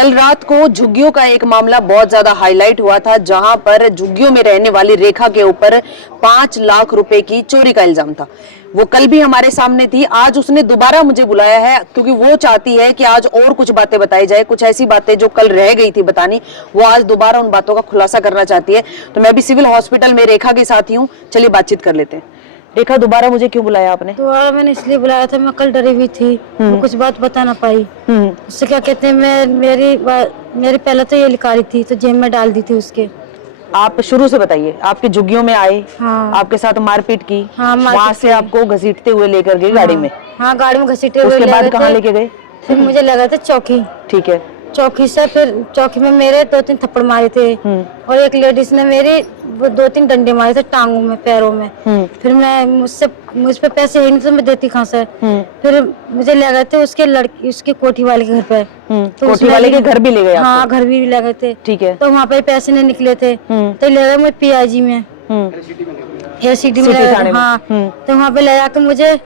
कल रात को झुग्गियों का एक मामला बहुत ज्यादा हाईलाइट हुआ था, जहां पर झुग्गियों में रहने वाली रेखा के ऊपर 5 लाख रुपए की चोरी का इल्जाम था। वो कल भी हमारे सामने थी। आज उसने दोबारा मुझे बुलाया है क्योंकि वो चाहती है कि आज और कुछ बातें बताई जाए, कुछ ऐसी बातें जो कल रह गई थी बतानी, वो आज दोबारा उन बातों का खुलासा करना चाहती है। तो मैं भी सिविल हॉस्पिटल में रेखा के साथ ही हूँ, चलिए बातचीत कर लेते हैं। रेखा, दोबारा मुझे क्यों बुलाया आपने? दोबारा मैंने इसलिए बुलाया था, मैं कल डरी हुई थी, मैं कुछ बात बता ना पाई। उससे क्या कहते हैं, मेरी पहले तो ये लिखाई थी तो जेब में डाल दी थी उसके। आप शुरू से बताइए। आपके झुग्गियों में आए, हाँ। आपके साथ मारपीट की, हाँ, वहाँ से आपको घसीटते हुए लेकर गए गाड़ी में। हाँ, गाड़ी में घसीटे हुए उसके बाद कहाँ लेके गए? फिर मुझे लगा था चौकी। ठीक है। चौकी से फिर चौकी में मेरे 2-3 थप्पड़ मारे थे और एक लेडीज ने मेरे 2-3 डंडे मारे थे टांगों में, पैरों में। फिर मुझ पे पैसे ही नहीं तो मैं देती कहाँ से। फिर मुझे ले गए थे उसके कोठी वाले के घर पे। तो कोठी वाले के घर भी ले गए? हाँ, घर भी ले गए थे। ठीक है। तो वहाँ पे पैसे नहीं निकले थे तो ले गए मुझे PIG में, एसीडी में। हाँ, तो वहाँ पे ले जाके मुझे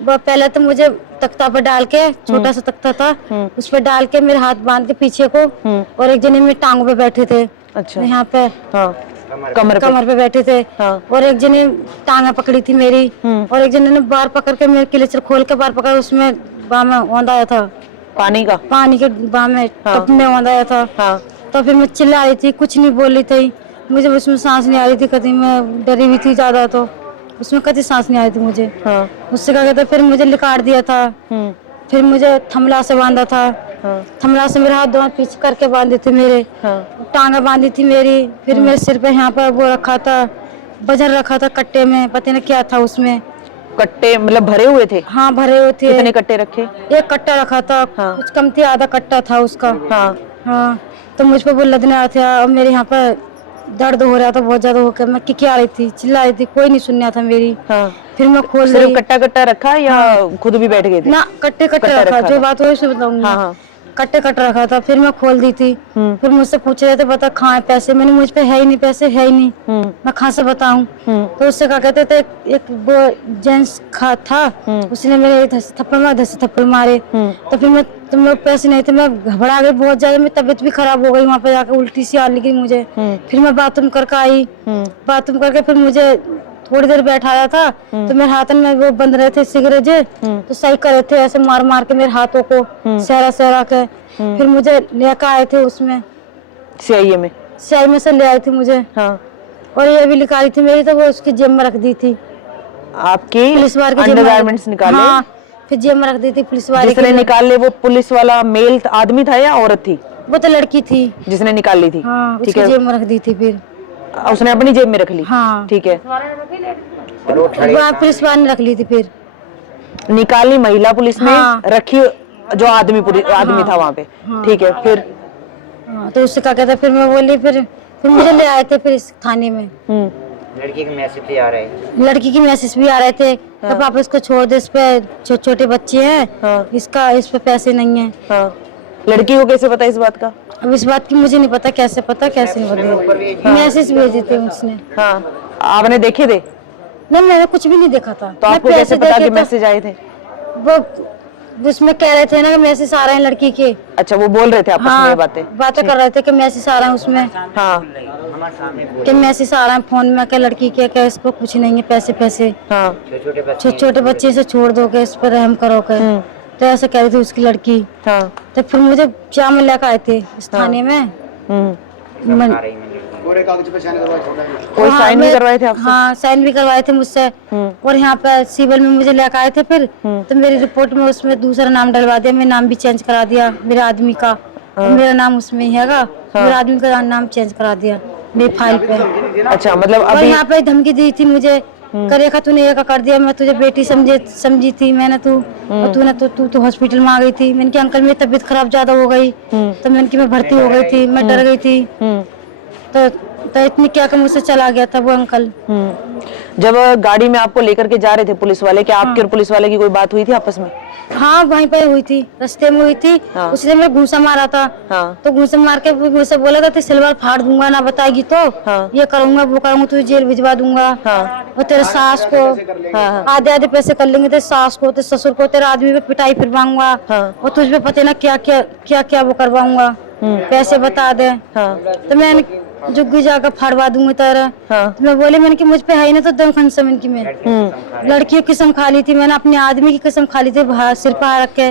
पहले तो मुझे तख्ता पर डाल के, छोटा सा तख्ता था, उस पर डाल के मेरे हाथ बांध के पीछे को, और एक जने मेरे टांगों पे बैठे थे। अच्छा। यहाँ पे हाँ, कमर पे बैठे थे। हाँ। और एक जने टांगा पकड़ी थी मेरी, और एक जने ने बार पकड़ के मेरे क्लेचर खोल के बार पकड़, उसमें बाह में औंधाया था, पानी के बाह में टप में औंधाया था। हाँ। तो फिर मैं चिल्ला रही थी, कुछ नहीं बोल रही थी, मुझे उसमें सांस नहीं आ रही थी कभी, मैं डरी हुई थी ज्यादा, तो उसमें कभी सांस नहीं आई थी मुझे। हाँ। उससे क्या कहते, फिर मुझे लिकाट दिया था। फिर मुझे थमला से बांधा था। हाँ। थमला से मेरे हाथ दोनों पीछे करके बांधे थे मेरे। हाँ। टांगा बांधी थी मेरी। फिर मेरे सिर पे यहाँ पर वो रखा था, वजन रखा था कट्टे में, पता नहीं क्या था उसमें। कट्टे मतलब भरे हुए थे? हाँ, भरे हुए थे। कितने कट्टे रखे? एक कट्टा रखा था। हाँ। कुछ कम थी, आधा कट्टा था उसका। हाँ। हाँ, तो मुझ पर वो लदने आया था और मेरे यहाँ पर दर्द हो रहा था बहुत ज्यादा, होकर मैं क्या रही थी, चिल्ला रही थी, कोई नहीं सुनना था मेरी। हाँ। फिर मैं खोल रही। कट्टा रखा या हाँ। खुद भी बैठ गए थे? ना, कट्टे रखा, जो बात हुई उसे बताऊंगी। हाँ। कट्टे रखा था। फिर मैं खोल दी थी। फिर मुझसे पूछ रहे थे, बता कहाँ है पैसे? मैंने मुझ पे है ही नहीं, पैसे है ही नहीं, मैं कहाँ से बताऊं? तो उससे क्या कहते थे, एक वो जेंट्स था, उसने मेरे 10 थप्पड़ मारे। तो फिर तुम लोग पैसे नहीं थे, मैं घबरा गई बहुत ज्यादा, मेरी तबीयत भी खराब हो गई, वहाँ पे जाकर उल्टी सी आने लगी मुझे। फिर मैं बाथरूम करके आई, बाथरूम करके फिर मुझे थोड़ी देर बैठाया था, तो मेरे हाथ में वो बंद रहे थे सिगरेट, तो सही करे थे ऐसे मार मार के मेरे हाथों को, सहरा के। फिर मुझे लेकर आए थे उसमें, CI में से ले आए थे मुझे। हाँ। और ये भी लिखाई थी मेरी, तो वो उसकी जेब में रख दी थी। आपकी पुलिस वाले के अंडरगारमेंट्स निकाले? हाँ, फिर जेब में रख दी थी पुलिस वाले। जिसने निकाले वो पुलिस वाला मेल आदमी था या औरत थी? वो तो लड़की थी जिसने निकाल ली थी। हाँ, उसकी जेब में रख दी थी। फिर उसने अपनी जेब में रख ली? हाँ। ठीक है। पुलिस वाले ने रख ली थी, फिर निकाली महिला पुलिस ने। हाँ। रखी जो आदमी था वहाँ पे। हाँ। ठीक है। फिर तो उससे क्या कहता, फिर मैं बोली, फिर मुझे ले आए थे फिर इस थाने में। लड़की के मैसेज भी आ रहे हैं। लड़की की मैसेज भी आ रहे थे। हाँ। तो पापा इसको छोड़ दे, इस पे छोटे बच्चे हैं। हाँ। इस पे पैसे नहीं है। हाँ। लड़की को कैसे पता इस बात का? अब इस बात की मुझे नहीं पता, कैसे नहीं पता। मैसेज भेजे थे उसने। हाँ। आपने देखे थे? नहीं, मैंने कुछ भी नहीं देखा था। तो आपको कैसे पता कि मैसेज आए थे? वो उसमें कह रहे थे ना कि मैसेज आ रहे हैं लड़की के। अच्छा, वो बोल रहे थे आपस में बातें कर रहे थे कि मैसेज आ रहा है उसमें। हाँ, कि मैसेज आ रहा है फोन में कि लड़की के, क्या इसको कुछ नहीं है, पैसे। हाँ। छोटे बच्चे से छोड़ दो, के इस पर रहम करो के। तो ऐसे कह रही थी उसकी लड़की। हाँ। तो फिर मुझे क्या में लेकर आए थे इस थाने में। कोई साइन भी करवाए थे आपसे? हाँ, साइन भी करवाए थे मुझसे। और यहाँ पे सिविल में मुझे लेकर आए थे। फिर तो मेरी रिपोर्ट में उसमें दूसरा नाम डलवा दिया, मेरा नाम भी चेंज करा दिया, मेरे आदमी का। मेरा नाम उसमें ही है, मेरे आदमी का नाम चेंज करा दिया मेरी फाइल पे। अच्छा, मतलब और यहाँ पे धमकी दी थी मुझे, रेखा तूने ये कर दिया, मैं तुझे बेटी समझी थी मैंने, तू हॉस्पिटल में आ गई थी। मैंने कहा अंकल मेरी तबीयत खराब ज्यादा हो गई, तो मैंने कहा मैं भर्ती हो गई थी, मैं डर गई थी। तो इतनी क्या कि मुझसे चला गया था वो अंकल। जब गाड़ी में आपको लेकर के जा रहे थे पुलिस वाले, क्या आपके और पुलिस वाले की कोई बात हुई थी आपस में? हाँ, वहीं पर हुई थी, रास्ते में हुई थी। हाँ। उसने मेरे घूंसा मारा था। हाँ। तो घूंसा मार के मुझसे बोला था सिलवार फाड़ दूंगा, ना बताएगी तो। हाँ। ये करूंगा वो करूंगा, तुझे जेल भिजवा दूंगा। हाँ। और तेरे सास को आधे पैसे कर लेंगे, तेरे सास को, तेरे ससुर को, तेरे आदमी पे पिटाई फिरवाऊंगा। हाँ। और तुझ पे पता ना क्या क्या वो करवाऊंगा। पैसे बता दे। तो मैंने जुग्गी जाकर फाड़वा दूंगी तेरा। तो मैं बोली मैंने कि मुझ पे है ही ना, तो दम खन समझ की मैं लड़कियों की कसम खा ली थी, मैंने अपने आदमी की कसम खा ली थी सिर पर रख के,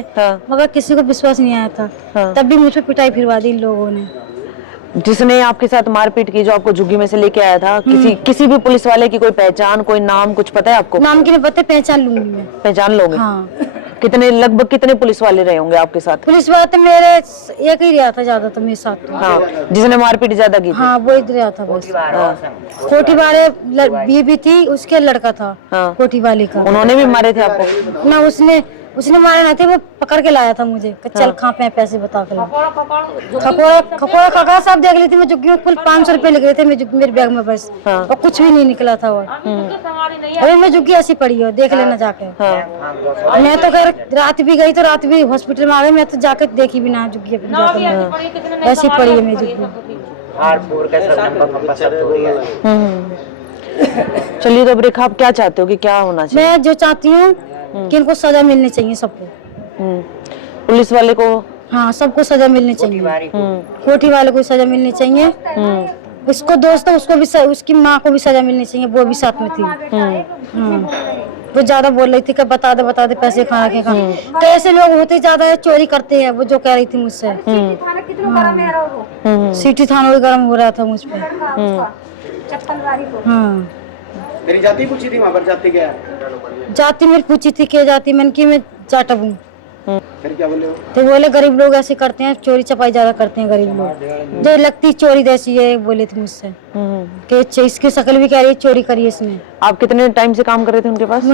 मगर किसी को विश्वास नहीं आया था। तब भी मुझ पे पिटाई फिरवा दी इन लोगों ने। जिसने आपके साथ मारपीट की, जो आपको झुग्गी में से लेके आया था, किसी भी पुलिस वाले की कोई पहचान, कोई नाम कुछ पता है आपको? नाम की नहीं पता, पहचान लूंगी मैं। पहचान लोगे? हाँ। लगभग कितने पुलिस वाले रहे होंगे आपके साथ? पुलिस वाले तो मेरे एक ही रहा था ज्यादा, तो मेरे साथ तो। हाँ, जिसने मारपीट ज्यादा की थी? हाँ, वो इधर रहा था बस। कोठी वाले बीबी थी, उसके लड़का था कोठी वाले का। उन्होंने भी मारे थे आपको? ना, उसने मारे ना थे, वो पकड़ के लाया था मुझे। चल कहाँ पे पैसे बता कर। खकोड़ा खका सब देख ली थी मैं, जुग्गी में कुल 500 रुपए लिख रहे थे मेरे बैग में बस। और कुछ भी नहीं निकला था वो। अभी मैं जुग्गी ऐसी पड़ी हो, देख लेना जाके। मैं तो खैर रात भी गई, तो रात भी हॉस्पिटल में आ गई, मैं तो जाके देखी भी ना जुग्गी अपनी, ऐसी पड़ी है मेरी जुग्गी। चलिए, तो अब रेखा आप क्या चाहते हो कि क्या होना चाहिए? मैं जो चाहती हूँ कि इनको सजा मिलनी चाहिए सबको। पुलिस वाले को? हाँ, सबको सजा मिलनी चाहिए। कोठी वाले को सजा मिलनी चाहिए। उसको दोस्त है, उसको भी उसकी माँ को भी सजा मिलनी चाहिए, वो भी साथ में थी। वो ज्यादा बोल रही थी कि बता दे पैसे खाना के खा। तो ऐसे लोग होते ज्यादा है, चोरी करते हैं, वो जो कह रही थी मुझसे। सिटी थाना भी गर्म हो रहा था मुझ पे। हाँ, मेरी जाति पूछी थी वहाँ पर, जाति क्या है? जाति मेरी पूछी थी क्या जाति, मैंने की मैं जाटव हूँ। फिर क्या बोले? तो बोले गरीब लोग ऐसे करते हैं, चोरी छपाई ज्यादा करते हैं गरीब लोग, जो लगती चोरी जैसी है, बोले थे मुझसे कि इसकी शक्ल भी कह रही है चोरी करी इसने। आप कितने टाइम से काम कर रहे थे उनके पास?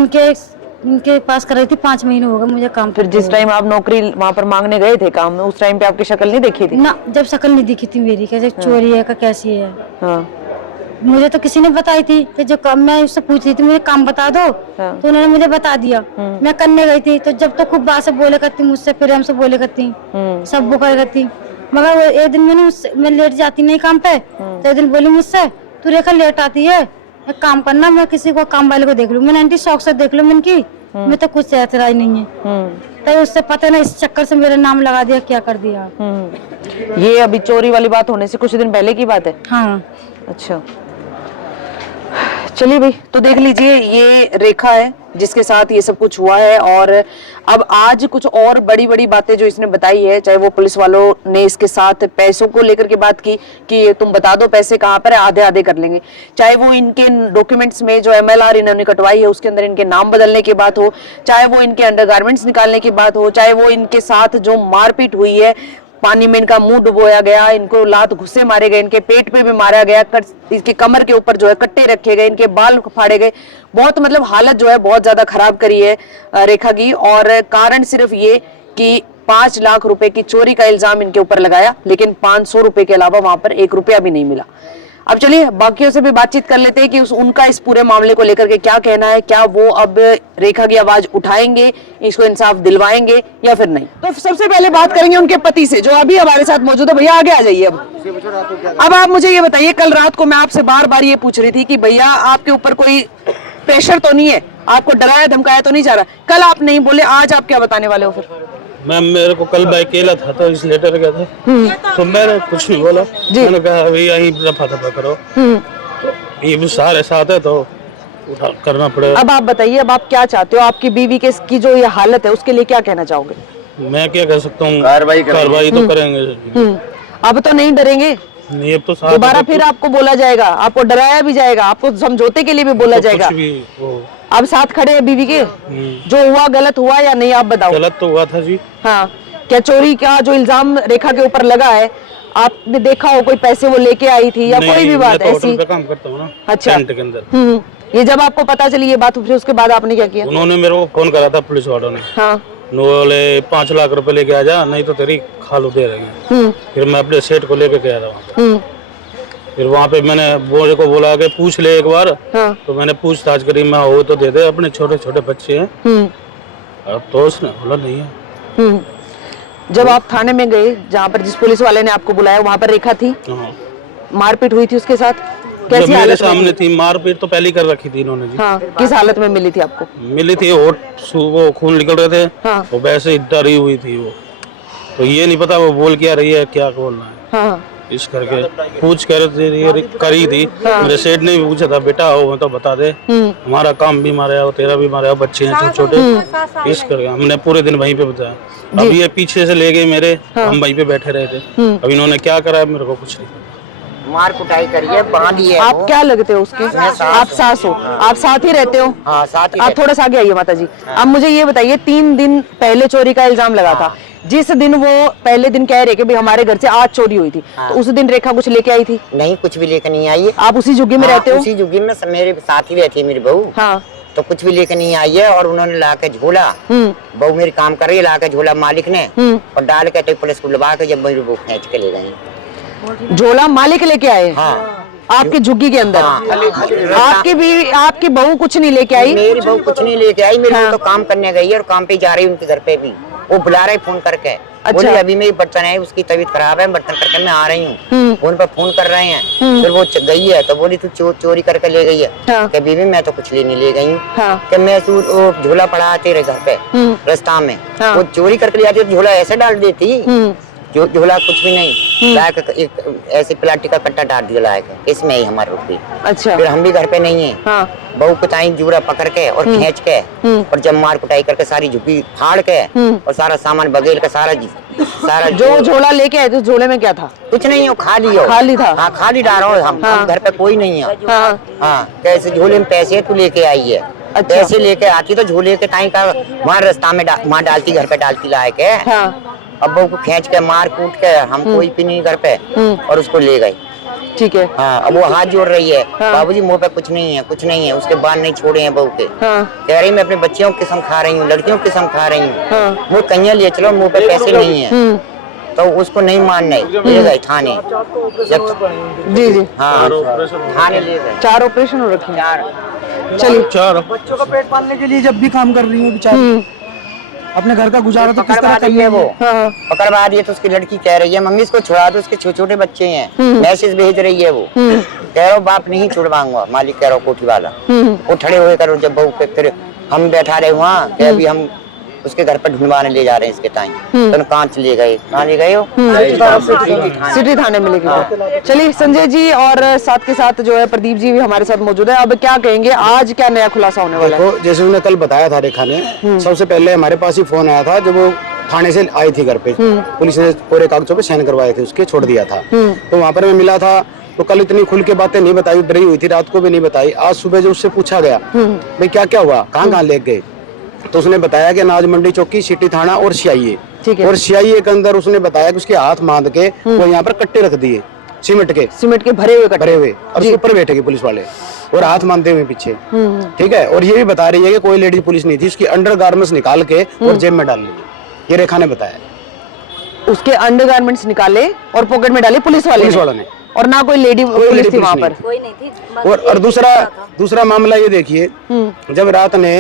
उनके पास कर रही थी 5 महीने हो गए मुझे काम। फिर जिस टाइम आप नौकरी वहाँ पर मांगने गए थे काम में, उस टाइम पे आपकी शक्ल नहीं देखी थी? ना, जब शक्ल नहीं दिखी थी मेरी, कैसे चोरी है का कैसी है। हाँ। मुझे तो किसी ने बताई थी कि जो काम, मैं उससे पूछ रही थी मुझे काम बता दो। तो उन्होंने मुझे बता दिया। मैं करने गई थी, तो जब तो खूब बात से बोले करती मुझसे, फिर हमसे बोले करती, सब वो करे करती। मगर वो एक दिन मैं लेट जाती नहीं काम पे, तो एक दिन बोली मुझसे, तू रेखा लेट आती है, एक काम करना, मैं किसी को काम वाले को देख लूँ। मैंने आंटी शौक से देख लो, मैंने की मैं तो कुछ ऐतराज नहीं है। तो उससे पता ना, इस चक्कर से मेरा नाम लगा दिया, क्या कर दिया। ये अभी चोरी वाली बात होने से कुछ दिन पहले की बात है? हाँ। अच्छा, चलिए भाई, तो देख लीजिए, ये रेखा है जिसके साथ ये सब कुछ हुआ है। और अब आज कुछ और बड़ी बड़ी बातें जो इसने बताई है, चाहे वो पुलिस वालों ने इसके साथ पैसों को लेकर के बात की कि तुम बता दो पैसे कहाँ पर है, आधे आधे कर लेंगे, चाहे वो इनके डॉक्यूमेंट्स में जो MLR इन्होंने कटवाई है उसके अंदर इनके नाम बदलने की बात हो, चाहे वो इनके अंडरगारमेंट्स निकालने की बात हो, चाहे वो इनके साथ जो मारपीट हुई है, पानी में इनका मुंह डुबोया गया, इनको लात घुसे मारे गए, इनके पेट पे भी मारा गया, इसके कमर के ऊपर जो है कट्टे रखे गए, इनके बाल फाड़े गए, बहुत मतलब हालत जो है बहुत ज्यादा खराब करी है रेखा की। और कारण सिर्फ ये कि 5 लाख रुपए की चोरी का इल्जाम इनके ऊपर लगाया, लेकिन 500 रुपए के अलावा वहां पर 1 रुपया भी नहीं मिला। अब चलिए बाकियों से भी बातचीत कर लेते हैं कि उनका इस पूरे मामले को लेकर के क्या कहना है, क्या वो अब रेखा की आवाज उठाएंगे, इसको इंसाफ दिलवाएंगे या फिर नहीं। तो सबसे पहले बात करेंगे उनके पति से जो अभी हमारे साथ मौजूद है। भैया आगे आ जाइए। अब आप मुझे ये बताइए, कल रात को मैं आपसे बार बार ये पूछ रही थी कि भैया आपके ऊपर कोई प्रेशर तो नहीं है, आपको डराया धमकाया तो नहीं जा रहा, कल आप नहीं बोले, आज आप क्या बताने वाले हो? फिर मैम, मेरे को कल मैं अकेला था तो इस लेटर गया था, तो मैंने कुछ नहीं बोला। मैंने कहा अभी यहीं रफा दफा करो, तो ये भी सारे साथ है तो उठा करना पड़ेगा। अब आप बताइए, अब आप क्या चाहते हो? आपकी बीवी की जो ये हालत है उसके लिए क्या कहना चाहोगे? मैं क्या कर सकता हूँ, कार्रवाई तो करेंगे। अब तो नहीं डरेंगे? नहीं, अब तो दोबारा फिर आपको बोला जाएगा, आपको डराया भी जाएगा, आपको समझौते के लिए भी बोला जाएगा। अब साथ खड़े हैं बीवी के, जो हुआ गलत हुआ या नहीं आप बताओ? गलत तो हुआ था जी। हाँ, क्या चोरी का जो इल्जाम रेखा के ऊपर लगा है, आपने देखा हो कोई पैसे वो लेके आई थी या कोई भी बात ऐसी? होटल पे काम करता हूँ ना। अच्छा, टेंट के अंदर। ये जब आपको पता चली ये बात, फिर उसके बाद आपने क्या किया? उन्होंने मेरे को फोन करा था पुलिस वालों ने। हाँ। बोले 5 लाख रुपए लेके आ जा, नहीं तो तेरी खालू दे रहेगी। फिर मैं अपने सेठ को लेके गया था। फिर वहाँ पे मैंने बोले को बोला कि पूछ ले एक बार। हाँ। तो मैंने पूछताछ करी, मैं हो तो दे दे, अपने छोटे छोटे बच्चे हैं। अब तो उसने बोला नहीं है। जब आप थाने में गए, जहाँ पर जिस पुलिस वाले ने आपको बुलाया, वहाँ पर रेखा थी? मारपीट हुई थी उसके साथ? कैसी मेरे सामने थी? मारपीट तो पहले कर रखी थी इन्होंने जी। हाँ, किस हालत में मिली थी आपको? मिली थी, वो खून निकल रहे थे। हाँ। वो वैसे ही डरी हुई थी वो, तो ये नहीं पता वो बोल क्या रही है, क्या बोलना है। हाँ इस करके पूछ कर करी थी। मेरे सेठ ने भी पूछा था, बेटा हो तो बता दे, हमारा काम भी मारे हो, तेरा भी मारे हो, बच्चे हैं छोटे छोटे। इस करके हमने पूरे दिन वहीं पे बताया। अब ये पीछे से ले गए मेरे, हम वहीं पे बैठे रहे थे। अब इन्होंने क्या करा है मेरे को कुछ नहीं पता। मार कुटाई करिए, बांधी है। आप क्या लगते हो उसके? आप सास हो, आप साथ ही रहते हो? हाँ, साथ ही आप थोड़ा सा आगे आइए माता जी। अब मुझे ये बताइए, 3 दिन पहले चोरी का इल्जाम लगा था। जिस दिन वो पहले दिन कह रहे कि भाई हमारे घर से आज चोरी हुई थी, तो उस दिन रेखा कुछ लेके आई थी? नहीं, कुछ भी लेकर नहीं आई है। आप उसी झुग्गी में रहते हो? उसी झुग्गी में मेरे साथ ही रहती है मेरी बहू। हाँ, तो कुछ भी लेकर नहीं आई है। और उन्होंने ला के झोला, बहू मेरी काम कर रही है, ला के झोला मालिक ने और डाल के तो पुलिस को बुलवा के जब मेरी बहू खींच के ले गई। झोला मालिक लेके आए? हाँ, आपके झुग्गी के अंदर? आपकी बहू कुछ नहीं लेके आई? मेरी बहू कुछ नहीं लेके आई। मेरी बहू तो काम करने गई है और काम पे जा रही है उनके घर पे भी। वो बुला रहे फोन करके। अच्छा। बोली अभी मेरी बर्तन है, उसकी तबीयत खराब है, बर्तन करके मैं आ रही हूँ। फोन पर फोन कर रहे हैं। फिर वो गई है तो बोली तू चोरी करके ले गई है? हाँ। कि बीवी मैं तो कुछ लेने ले गई हूँ। हाँ। कि मैं वो झोला पड़ा तेरे घर पे रास्ता में। हाँ। वो चोरी करके ले आती तो झोला ऐसे डाल देती। जो झोला कुछ भी नहीं, लायक एक ऐसे प्लास्टिक का कट्टा डाल दिया लायक, इसमें ही हमारी रुक गई। अच्छा। फिर हम भी घर पे नहीं है। हाँ। बहू कुटाई जूरा पकड़ के और खींच के और जब मार कुटाई करके सारी झुग्गी फाड़ के और सारा सामान बगेल का सारा जो झोला लेके आए थे, उस झोले में क्या था? कुछ नहीं हो, खाली हो। खाली था? हाँ, खाली डाल रहा हूँ। हम घर पे कोई नहीं है। हाँ। हाँ, कैसे झोले में पैसे तू लेके आई है? अच्छा। पैसे लेके आती तो झोले के टाइम का वहाँ रास्ता में वहाँ डालती, घर पे डालती लायक है। हाँ। अब बहू को खींच के मार कूट के हम कोई भी नहीं घर पे और उसको ले गई। ठीक है। हाँ, अब वो हाथ जोड़ रही है। बाबूजी मुंह पे कुछ नहीं है, कुछ नहीं है। उसके बाल नहीं छोड़े हैं बहू के। कह रही मैं अपने बच्चियों की कसम खा रही हूँ, लड़कियों की कसम खा रही हूँ। मुँह कहीं ले चलो, मुँह पे पैसे नहीं है। तो उसको नहीं मानना है, ले गए थाने। जी जी। हाँ, थाने ले गए। 4 ऑपरेशन हो रखे हैं। चलिए। 4 बच्चों का पेट पालने के लिए जब भी काम कर रही है बेचारी, अपने घर का गुजारा तो किस तरह कर है वो? हाँ। पकड़वा दिए तो उसकी लड़की कह रही है मम्मी इसको छुड़ा दो, उसके छोटे छोटे बच्चे हैं। मैसेज भेज रही है वो। कह रहा हूँ बाप नहीं छुड़वाऊंगा, मालिक कह रहा हूँ कोठी वाला। वो खड़े हुए करो जब बहू पे, फिर हम बैठा रहे वहाँ कि अभी हम उसके घर पर ढूंढवाने ले जा रहे हैं इसके टाइम। तो कांच ले गए। कहाँ ले गए हो? सिटी थाने में लेके। चलिए संजय जी और साथ के साथ जो है प्रदीप जी भी हमारे साथ मौजूद है। अब क्या कहेंगे, आज क्या नया खुलासा होने वाला है? देखो, जैसे उन्होंने कल बताया था रेखा ने, सबसे पहले हमारे पास ही फोन आया था जब वो थाने से आई थी घर पे। पुलिस ने पूरे कागजों पे साइन करवाए थे, उसके छोड़ दिया था। तो वहाँ पर मैं मिला था तो कल इतनी खुल के बातें नहीं बताई, डरी हुई थी, रात को भी नहीं बताई। आज सुबह जब उससे पूछा गया भाई क्या क्या हुआ, कहाँ ले गए, तो उसने बताया कि अनाज मंडी चौकी, सिटी थाना और सीआईए। और सीआईए के अंदर उसने बताया कि उसके हाथ बांध के वो यहाँ पर कट्टे रख दिए, सीमेंट के भरे हुए और उसके ऊपर बैठे गए पुलिस वाले और हाथ बांधते हुए पीछे। ठीक है। और ये भी बता रही है कि कोई लेडीज पुलिस नहीं थी, उसकी अंडरगारमेंट्स निकाल के और जेब में डाल ली, ये रेखा ने बताया। उसके अंडरगारमेंट्स निकाले और पॉकेट में डाले पुलिस वालों ने, और ना कोई लेडी पुलिस थी वहाँ पर? कोई नहीं थी। और दूसरा मामला ये देखिए, जब रात ने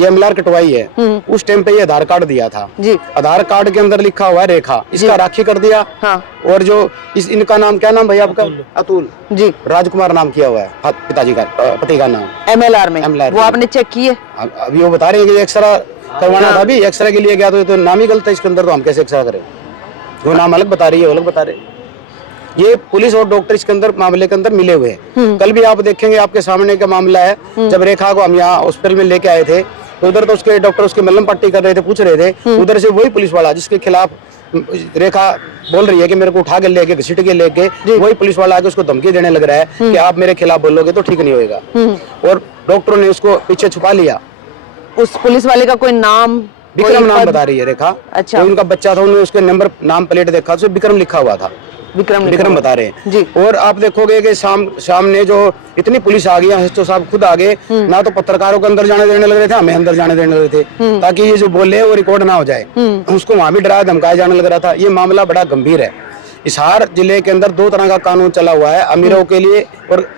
ये एमएलआर कटवाई है, उस टाइम पे ये आधार कार्ड दिया था जी। आधार कार्ड के अंदर लिखा हुआ है रेखा, इसका राखी कर दिया। हाँ। और जो इनका नाम क्या नाम भैया आपका? अतुल जी, राजकुमार नाम किया हुआ है पिताजी का, पति का नाम एमएलआर में। वो आपने चेक किए? अभी वो बता रहे हैं कि एक्सरा करवाना था, अभी एक्सरा के लिए गया तो नाम ही गलत है इसके अंदर, तो हम कैसे एक्सरा करें? वो नाम अलग बता रही है, वो अलग बता रहे। ये पुलिस और डॉक्टर इसके अंदर मामले के अंदर मिले हुए हैं। कल भी आप देखेंगे, आपके सामने का मामला है। जब रेखा को हम यहाँ हॉस्पिटल में लेके आए थे तो उधर तो उसके डॉक्टर उसके मलहम पट्टी कर रहे थे, पूछ रहे थे। उधर से वही पुलिस वाला जिसके खिलाफ रेखा बोल रही है कि मेरे को उठा के लेके घसीट के लेके, वही पुलिस वाला आके उसको धमकी देने लग रहा है कि आप मेरे खिलाफ बोलोगे तो ठीक नहीं होगा। और डॉक्टरों ने उसको पीछे छुपा लिया। उस पुलिस वाले का कोई नाम? विक्रम नाम बता रही है रेखा। अच्छा। उनका बच्चा था, उन्होंने उसके नंबर नाम प्लेट देखा तो विक्रम लिखा हुआ था। विक्रम बता रहे हैं जी। और आप देखोगे कि सामने जो इतनी पुलिस आ गई, एसओ साहब खुद आ गए, ना तो पत्रकारों को अंदर जाने देने लग रहे थे, हमें अंदर जाने देने लग रहे थे, ताकि ये जो बोले वो रिकॉर्ड ना हो जाए। उसको वहां भी डराया धमकाया जाने लग रहा था। ये मामला बड़ा गंभीर है। हिसार जिले के अंदर 2 तरह का कानून चला हुआ है, अमीरों के लिए और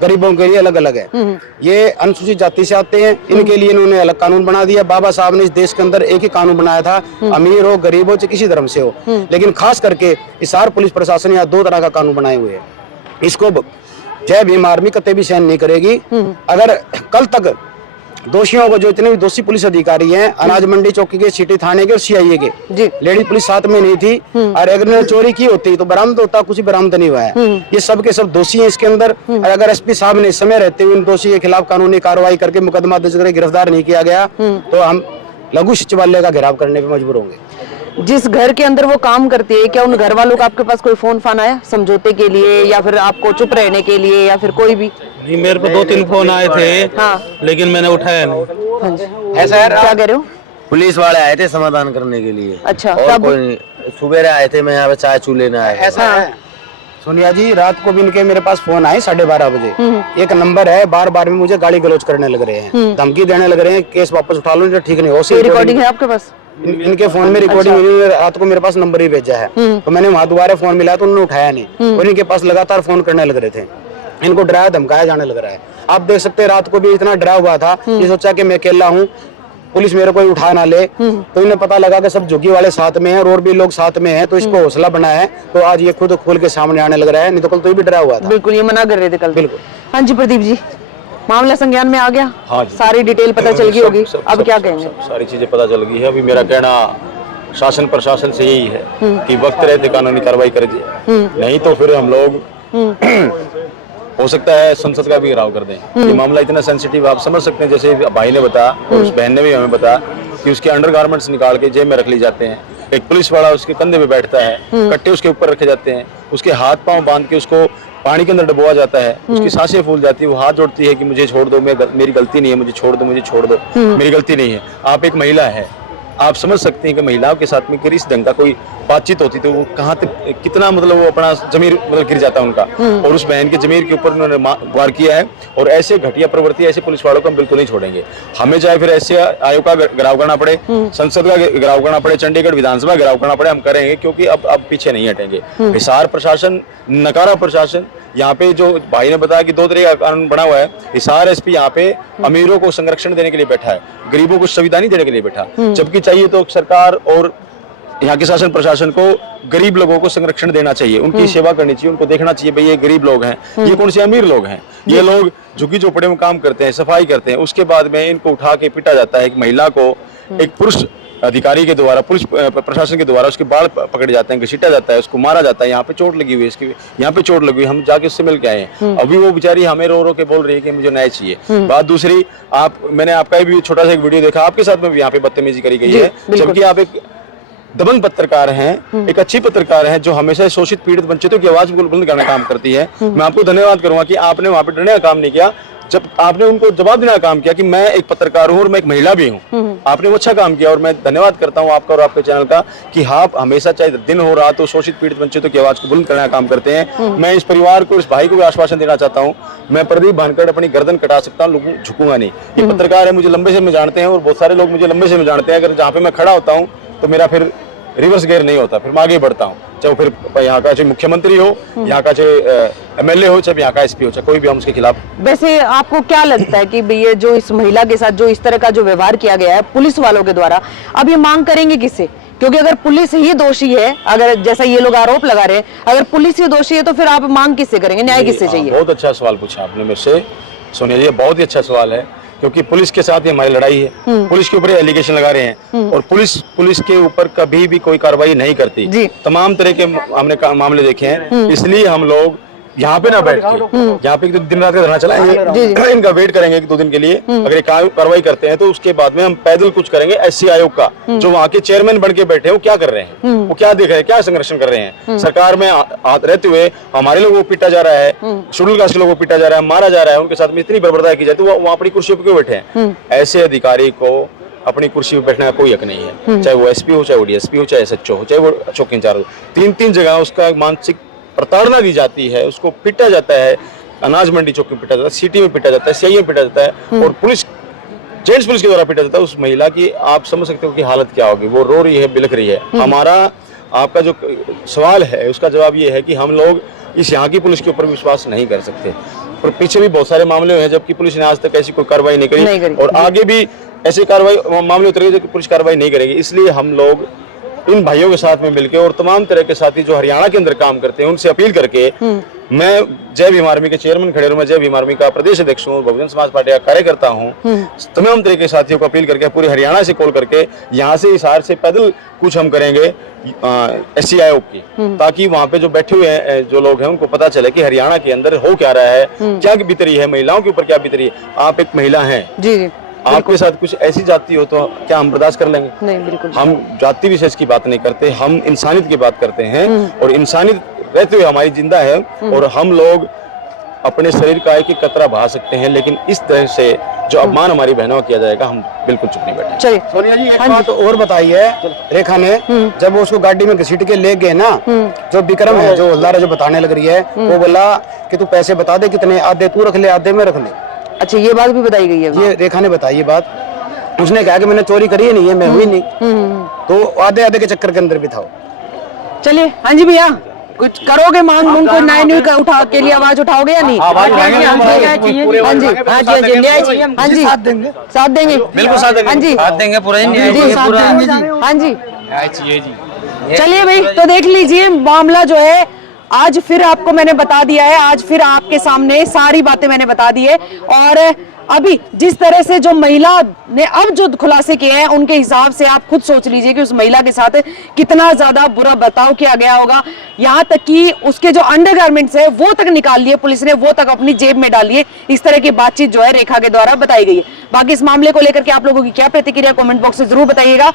गरीबों के लिए अलग अलग है। ये अनुसूचित जाति से आते हैं, इनके लिए इन्होंने अलग कानून बना दिया। बाबा साहब ने इस देश के अंदर एक ही कानून बनाया था, अमीर हो गरीब हो चाहे किसी धर्म से हो, लेकिन खास करके हिसार पुलिस प्रशासन यहाँ 2 तरह का कानून बनाए हुए हैं। इसको जय भीम आर्मी कतई भी सहन नहीं करेगी। अगर कल तक दोषियों को, जो इतने भी दोषी पुलिस अधिकारी हैं, अनाज मंडी चौकी के, सिटी थाने के और सीआईए के, जी। लेडी पुलिस साथ में नहीं थी, और अगर इन्होंने चोरी की होती तो बरामद होता, कुछ बरामद नहीं हुआ है। ये सब के सब दोषी हैं इसके अंदर। और अगर एसपी साहब ने इस समय रहते हुए उन दोषी के खिलाफ कानूनी कार्रवाई करके मुकदमा दर्ज करके गिरफ्तार नहीं किया गया तो हम लघु सचिवालय का घेराव करने पे मजबूर होंगे। जिस घर के अंदर वो काम करती है, क्या उन घर वालों का आपके पास कोई फोन फान आया समझौते के लिए, या फिर आपको चुप रहने के लिए, या फिर कोई भी? नहीं, मेरे पे 2-3 फोन आए थे, हाँ। लेकिन मैंने उठाया नहीं। ऐसा है, क्या कह रहे हो? पुलिस वाले आए थे समाधान करने के लिए। अच्छा, और तब? कोई नहीं, सुबह आए थे, मैं यहाँ पे चाय चू लेने आया। ऐसा है सोनिया जी, रात को भी इनके मेरे पास फोन आए 12:30 बजे। एक नंबर है, बार बार में मुझे गाली गलौज करने लग रहे हैं, धमकी देने लग रहे हैं, केस वापस उठा लो, ठीक नहीं हो। रिकॉर्डिंग है आपके पास? इनके फोन में रिकॉर्डिंग हुई, रात को मेरे पास नंबर ही भेजा है, तो मैंने वहां दोबारा फोन मिला तो उन्होंने उठाया नहीं, और इनके पास लगातार फोन करने लग रहे थे, इनको डराया धमकाया जाने लग रहा है। आप देख सकते हैं रात को भी इतना डरा हुआ था, ये सोचा कि मैं अकेला हूँ, पुलिस मेरे को उठा ना ले, तो इन्हें पता लगा कि सब झुग्गी वाले साथ में हैं और भी लोग साथ में हैं, तो इसको हौसला बना है, तो आज ये खुद खोल के सामने आने लग रहा है, नहीं तो कल तो ये भी डरा हुआ था। बिल्कुल, ये मना कर रहे थे कल। बिल्कुल। हाँ जी प्रदीप जी, मामला संज्ञान में आ गया? हाँ जी। सारी डिटेल पता चल गई होगी, अब क्या कहेंगे? सारी चीजें पता चल गई है। अभी मेरा कहना शासन प्रशासन से यही है कि वक्त रहते कानूनी कार्रवाई कर दिए, नहीं तो फिर हम लोग हो सकता है संसद का भी घेराव कर दें। ये मामला इतना सेंसिटिव, आप समझ सकते हैं, जैसे भाई ने बताया और उस बहन ने भी हमें बताया कि उसके अंडरगारमेंट्स निकाल के जेब में रख ली जाते हैं, एक पुलिस वाला उसके कंधे पे बैठता है, कट्टे उसके ऊपर रखे जाते हैं, उसके हाथ पांव बांध के उसको पानी के अंदर डुबोया जाता है, उसकी सांसें फूल जाती है, वो हाथ जोड़ती है कि मुझे छोड़ दो, मेरी गलती नहीं है, मुझे छोड़ दो, मुझे छोड़ दो, मेरी गलती नहीं है। आप एक महिला है, आप समझ सकते हैं कि महिलाओं के साथ में किस ढंग का कोई बातचीत होती तो वो कहाँ तक कितना मतलब वो अपना जमीर मतलब गिर जाता है उनका, और उस बहन के जमीर के ऊपर उन्होंने वार किया है। और ऐसे घटिया प्रवृत्ति ऐसे पुलिस वालों को हम बिल्कुल नहीं छोड़ेंगे। हमें चाहे फिर ऐसे आयोग का घेराव करना पड़े, संसद का घेराव करना पड़े, चंडीगढ़ विधानसभा घेराव करना पड़े, हम करेंगे, क्योंकि अब पीछे नहीं हटेंगे। हिसार प्रशासन, नकारा प्रशासन, यहाँ पे जो भाई ने बताया कि 2 तरह का कानून बना हुआ है। हिसार एसपी यहाँ पे अमीरों को संरक्षण देने के लिए बैठा है, गरीबों को सुविधा नहीं देने के लिए बैठा, जबकि चाहिए तो सरकार और यहाँ के शासन प्रशासन को गरीब लोगों को संरक्षण देना चाहिए, उनकी सेवा करनी चाहिए, उनको देखना चाहिए भाई ये गरीब लोग हैं, ये कौन से अमीर लोग हैं, ये लोग झुग्गी झोपड़े में काम करते हैं, सफाई करते हैं, उसके बाद में इनको उठा के पीटा जाता है। एक महिला को एक पुरुष अधिकारी के द्वारा, पुलिस प्रशासन के द्वारा उसके बाल पकड़े जाते हैं, घसीटा जाता है, उसको मारा जाता है, यहाँ पे चोट लगी हुई है, इसकी यहाँ पे चोट लगी हुई, हम जाके उससे मिल के आए हैं। अभी वो बेचारी हमें रो रो के बोल रही है कि मुझे न्याय चाहिए। बात दूसरी, मैंने आपका भी छोटा सा एक वीडियो देखा, आपके साथ में भी यहाँ पे बदतमीजी करी गई है, जबकि आप एक दबंग पत्रकार हैं, एक अच्छी पत्रकार हैं, जो हमेशा शोषित पीड़ित वंचितों की आवाज बुलंद करने का काम करती है। मैं आपको धन्यवाद करूंगा कि आपने वहां पे डरने का काम नहीं किया, जब आपने उनको जवाब देने का काम किया कि मैं एक पत्रकार हूं और मैं एक महिला भी हूं। आपने वो अच्छा काम किया और मैं धन्यवाद करता हूं आपका और आपके चैनल का कि आप हमेशा चाहे दिन हो रात हो शोषित पीड़ित वंचितों की आवाज को बुलंद करने का काम करते हैं। मैं इस परिवार को, इस भाई को भी आश्वासन देना चाहता हूं, मैं प्रदीप भानखड़ अपनी गर्दन कटा सकता हूं, लोगों झुकूंगा नहीं। ये पत्रकार है, मुझे लंबे से में जानते हैं और बहुत सारे लोग मुझे लंबे से में जानते हैं। अगर जहाँ पे मैं खड़ा होता हूँ तो मेरा फिर रिवर्स गेयर नहीं होता, फिर मैं आगे बढ़ता हूँ, चाहे फिर यहाँ का चाहे मुख्यमंत्री हो, यहाँ का चाहे एमएलए हो, चाहे यहाँ का एसपी हो, चाहे कोई भी हम उसके खिलाफ। वैसे आपको क्या लगता है कि ये जो इस महिला के साथ जो इस तरह का जो व्यवहार किया गया है पुलिस वालों के द्वारा, अब ये मांग करेंगे किससे? क्योंकि अगर पुलिस ही दोषी है, अगर जैसा ये लोग आरोप लगा रहे हैं, अगर पुलिस ही दोषी है तो फिर आप मांग किससे करेंगे, न्याय किससे चाहिए? बहुत अच्छा सवाल पूछा आपने मेरे से सोनिया जी, बहुत ही अच्छा सवाल है, क्योंकि पुलिस के साथ ही हमारी लड़ाई है, पुलिस के ऊपर एलिगेशन लगा रहे हैं और पुलिस के ऊपर कभी भी कोई कार्रवाई नहीं करती। तमाम तरह के हमने मामले देखे हैं, इसलिए हम लोग यहाँ पे ना बैठ के, यहाँ पे दिन रात का धरना चलाएंगे, इनका वेट करेंगे 1-2 दिन के लिए। अगर कार्रवाई करते हैं तो उसके बाद में हम पैदल कुछ करेंगे। एससी आयोग का जो वहाँ के चेयरमैन बन के बैठे हैं, वो क्या कर रहे हैं, वो क्या देख रहे हैं, क्या संरक्षण कर रहे हैं? सरकार में रहते हुए हमारे लोगों को पीटा जा रहा है, शेड्यूल कास्ट के लोगों को पीटा जा रहा है, मारा जा रहा है, उनके साथ में इतनी बर्बरता की जाती है, वो अपनी कुर्सियों पर क्यों बैठे हैं? ऐसे अधिकारी को अपनी कुर्सी पर बैठने का कोई हक नहीं है, चाहे वो एसपी हो, चाहे वो डीएसपी हो, चाहे एसएचओ हो, चाहे वो चौकी इंचार्ज हो। 3-3 जगह उसका मानसिक प्रताड़ना दी जाती है, उसको पीटा जाता है, अनाज मंडी चौक में पीटा जाता है, सिटी में पीटा जाता है, सीआईए में पीटा जाता है, और पुलिस, जेंट्स पुलिस के द्वारा पीटा जाता है। उस महिला की आप समझ सकते हो कि हालत क्या होगी, वो रो रही है, बिलख रही है। हमारा आपका जो सवाल है उसका जवाब ये है कि हम लोग इस यहाँ की पुलिस के ऊपर विश्वास नहीं कर सकते, और पीछे भी बहुत सारे मामले हैं जबकि पुलिस ने आज तक ऐसी कोई कार्रवाई नहीं करी, और आगे भी ऐसे कार्रवाई मामले उतरेंगे जो पुलिस कार्रवाई नहीं करेगी। इसलिए हम लोग इन भाइयों के साथ में मिलकर और तमाम तरह के साथी जो हरियाणा के अंदर काम करते हैं उनसे अपील करके मैं जय भीम आर्मी के चेयरमैन खड़े हूँ, मैं जय भीम आर्मी का प्रदेश अध्यक्ष हूँ, बहुजन समाज पार्टी का कार्यकर्ता हूँ। तमाम तरह के साथियों को अपील करके पूरे हरियाणा से कॉल करके यहाँ से हिसार से पैदल कुछ हम करेंगे SCIO की, ताकि वहाँ पे जो बैठे हुए हैं जो लोग हैं उनको पता चले कि हरियाणा के अंदर हो क्या रहा है, क्या बीत रही है, महिलाओं के ऊपर क्या बीत रही है। आप एक महिला हैं, जी आपके साथ कुछ ऐसी जाति हो तो क्या हम बर्दाश्त कर लेंगे? नहीं, बिल्कुल। हम जाति विशेष की बात नहीं करते, हम इंसानियत की बात करते हैं और इंसानियत रहते हुए हमारी जिंदा है और हम लोग अपने शरीर का एक एक कतरा बहा सकते हैं, लेकिन इस तरह से जो अपमान हमारी बहनों का किया जाएगा हम बिल्कुल चुप नहीं बैठे। चलिए सोनिया जी एक बात और बताई है रेखा ने, जब वो उसको गाड़ी में घसीट के ले गए ना, जो विक्रम है जो हल्दार है जो बताने लग रही है, वो बोला कि तू पैसे बता दे कितने, आधे तू रख ले आधे में रख ले। अच्छा, ये बात भी बताई गई है? ये रेखा ने बताई ये बात। उसने कहा कि मैंने चोरी करी है नहीं है, मैं हुई नहीं, तो आधे आधे के चक्कर के अंदर बिठाओ। चलिए, हाँ जी भैया, कुछ करोगे मांग मूंग को न्याय न्यूज का उठा के लिए आवाज उठाओगे या नहीं? हाँ जी, हाँ जी, हाँ जी, साथ देंगे, साथ देंगे, बिल्कुल साथ देंगे, हाँ जी, साथ देंगे, पूरा हाँ जी, चलिए भाई, तो देख लीजिए मामला जो है आज फिर आपको मैंने बता दिया है, आज फिर आपके सामने सारी बातें मैंने बता दी है। और अभी जिस तरह से जो महिला ने अब जो खुलासे किए हैं उनके हिसाब से आप खुद सोच लीजिए कि उस महिला के साथ कितना ज्यादा बुरा बर्ताव किया गया होगा। यहाँ तक कि उसके जो अंडरगारमेंट्स है वो तक निकाल लिए पुलिस ने, वो तक अपनी जेब में डाल लिए। इस तरह की बातचीत जो है रेखा के द्वारा बताई गई है। बाकी इस मामले को लेकर के आप लोगों की क्या प्रतिक्रिया कमेंट बॉक्स में जरूर बताइएगा।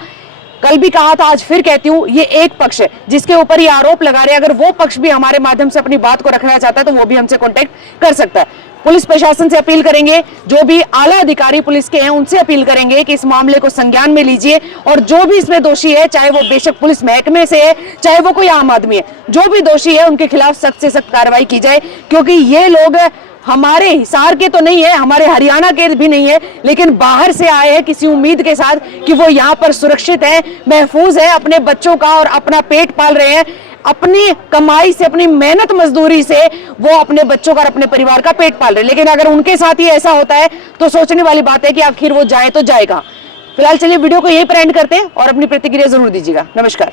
कल भी कहा था, आज फिर कहती हूँ, ये एक पक्ष है जिसके ऊपर ये आरोप लगा रहे हैं। अगर वो पक्ष भी हमारे माध्यम से अपनी बात को रखना चाहता है तो वो भी हमसे कांटेक्ट कर सकता है। पुलिस प्रशासन से अपील करेंगे, जो भी आला अधिकारी पुलिस के हैं उनसे अपील करेंगे कि इस मामले को संज्ञान में लीजिए और जो भी इसमें दोषी है, चाहे वो बेशक पुलिस महकमे से है, चाहे वो कोई आम आदमी है, जो भी दोषी है उनके खिलाफ सख्त से सख्त कार्रवाई की जाए। क्योंकि ये लोग हमारे हिसार के तो नहीं है, हमारे हरियाणा के भी नहीं है, लेकिन बाहर से आए हैं किसी उम्मीद के साथ कि वो यहाँ पर सुरक्षित है, महफूज है, अपने बच्चों का और अपना पेट पाल रहे हैं। अपनी कमाई से, अपनी मेहनत मजदूरी से वो अपने बच्चों का और अपने परिवार का पेट पाल रहे हैं। लेकिन अगर उनके साथ ही ऐसा होता है तो सोचने वाली बात है कि आखिर वो जाए तो जाएगा। फिलहाल चलिए वीडियो को यहीं पर एंड करते हैं और अपनी प्रतिक्रिया जरूर दीजिएगा। नमस्कार।